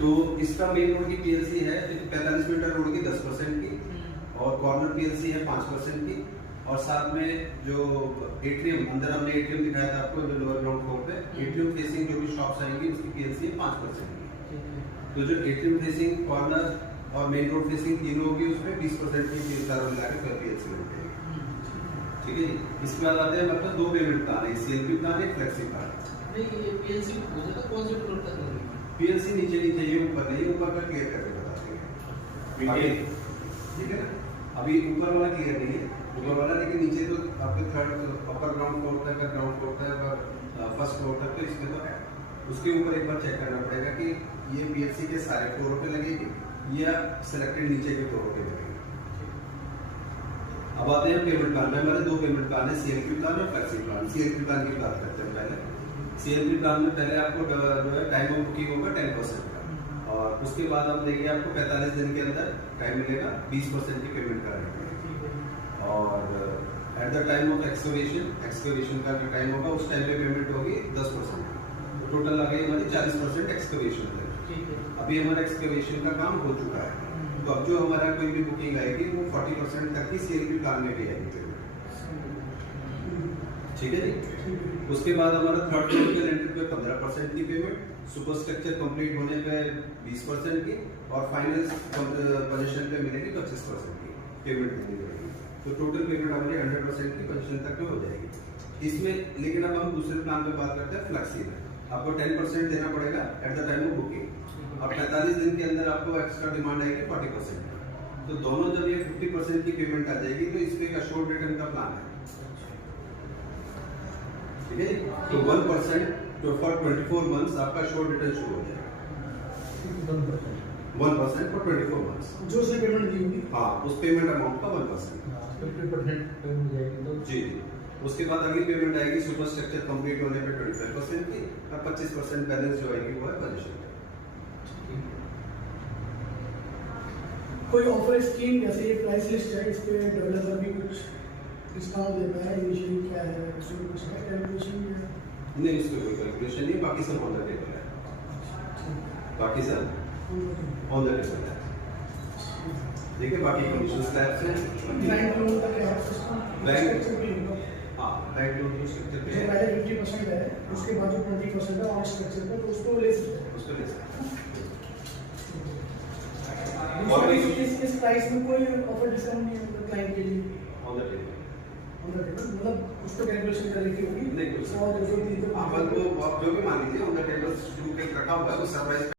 तो इसका main road की पीएलसी है 45 मीटर रोड की 10% की, और कॉर्नर पीएलसी है 5% की, और साथ में जो एट्रियम, अंदर हमने एट्रियम दिखाया था आपको जो लोअर ग्राउंड फ्लोर पे, एट्रियम फेसिंग जो भी शॉप्स आएंगी उसकी पीएलसी है 5% की। तो जो एट्रियम फेसिंग, कॉर्नर और मेन रोड फेसिंग तीनों होगी उसमें 20% की पीएलसी मिला के पीएलसी बनती है। ठीक है जी। इसके बाद आते हैं मतलब दो पेमेंट प्लान है, सीएलपी प्लान है, फ्लेक्सी प्लान। नहीं ये पीएलसी हो जाता कौन से फ्लोर तक होगी? पीएलसी नीचे नहीं चाहिए, ऊपर नहीं, ऊपर का क्लियर करके बताते हैं। ठीक है ना, अभी ऊपर वाला क्लियर नहीं है, ऊपर वाला, लेकिन नीचे तो आपके थर्ड अपर ग्राउंड फ्लोर तक, ग्राउंड फ्लोर तक और फर्स्ट फ्लोर तक, तो इसमें तो है। उसके ऊपर एक बार चेक करना पड़ेगा कि ये पीएलसी के सारे फ्लोरों पे लगेगी या सिलेक्टेड नीचे के फ्लोरों पे लगेगी। अब आते हैं पेमेंट प्लान में। हमारे दो पेमेंट प्लान है, सीएलपी प्लान और फ्लेक्सी प्लान। सीएलपी प्लान की बात करते हैं पहले। सीएलपी प्लान में पहले आपको जो है टाइम ऑफ बुकिंग होगा 10% का, और उसके बाद हम देंगे आपको 45 दिन के अंदर टाइम मिलेगा 20% की पेमेंट करने के। और at the time of excavation का जो टाइम होगा उस टाइम पे पेमेंट होगी 10%। तो टोटल आ गई हमारी 40% एक्सकवेशन है। अभी हमारा एक्सकवेशन का काम हो चुका है, तो अब जो हमारा कोई भी बुकिंग आएगी वो 40% तक की सीएलपी प्लान में भी आएगी पेमेंट। ठीक है जी। उसके बाद हमारा थर्ड फ्लोर के रेंट पे 15% की पेमेंट, सुपर स्ट्रक्चर कंप्लीट होने पे 20% की, और फाइनल पोजीशन पे मिलेगी 25% की पेमेंट देनी पड़ेगी। तो टोटल पेमेंट हमारी 100% की पोजीशन तक में हो जाएगी इसमें। लेकिन अब हम दूसरे प्लान पे बात करते हैं, फ्लेक्सी में। आपको 10% देना पड़ेगा at the time of booking, और 45 दिन के अंदर आपको एक्स्ट्रा डिमांड आएगी 40%। तो दोनों जब ये 50% की पेमेंट आ जाएगी तो इसमें एक अश्योर्ड रिटर्न का प्लान है। ठीक है, तो 1% तो फॉर 24 मंथ्स आपका अश्योर्ड रिटर्न शुरू हो जाएगा। 1% फॉर 24 मंथ्स जो से पेमेंट दी होगी, हाँ, उस पेमेंट अमाउंट का 1%। 50% हो जाएगी तो जी। उसके बाद अगली पेमेंट आएगी सुपर स्ट्रक्चर कंप्लीट होने पे 25% की, और 25% बैलेंस जो आएगी वो है पोजीशन। कोई ऑफर स्कीम जैसे ये प्राइस लिस्ट है, इस पे डेवलपर भी कुछ डिस्काउंट देता है, इनिशियली क्या है, उसमें कुछ है कैलकुलेशन है? नहीं, इसमें कोई कैलकुलेशन नहीं, बाकी सब ऑन द टेबल है। बाकी सब ऑन द टेबल है। देखिए बाकी कंडीशंस स्लैब्स हैं। बैंक लोन का क्या है सिस्टम? बैंक, हाँ, बैंक लोन की स्ट्रक्चर पे जो पहले 50% है, उसके बाद जो 20% है और स्ट्रक्चर पे, तो उसको ले सकते हैं। उसको ले सकते हैं। और इस प्राइस में कोई ऑफर डिस्काउंट नहीं है मतलब क्लाइंट के लिए? ऑन द टेबल मतलब उसको कैलकुलेशन करने की होगी नहीं, कुछ और जो भी आप जो भी मान लीजिए ऑन द टेबल शुरू के रखा हुआ है, वो सरप्राइज